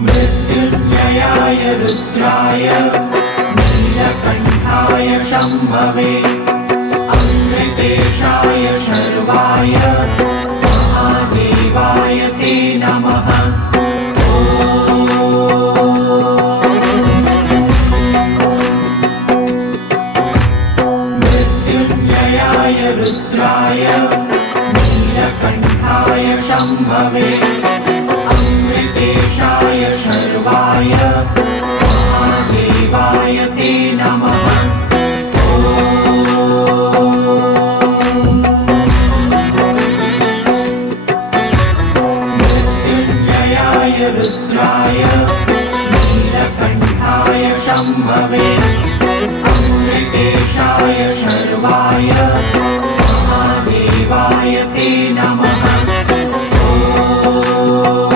मृत्युञ्जयाय रुद्राय नीलकण्ठाय शम्भवे अमृतेशाय शर्वाय महादेवाय ते नमः। मृत्युञ्जयाय रुद्राय नीलकण्ठाय शम्भवे अमृतेशाय शर्वाय महादेवाय ते नमः। मृत्युञ्जयाय रुद्राय नीलकण्ठाय शम्भवे अमृतेशाय शर्वाय महादेवाय ते नमः।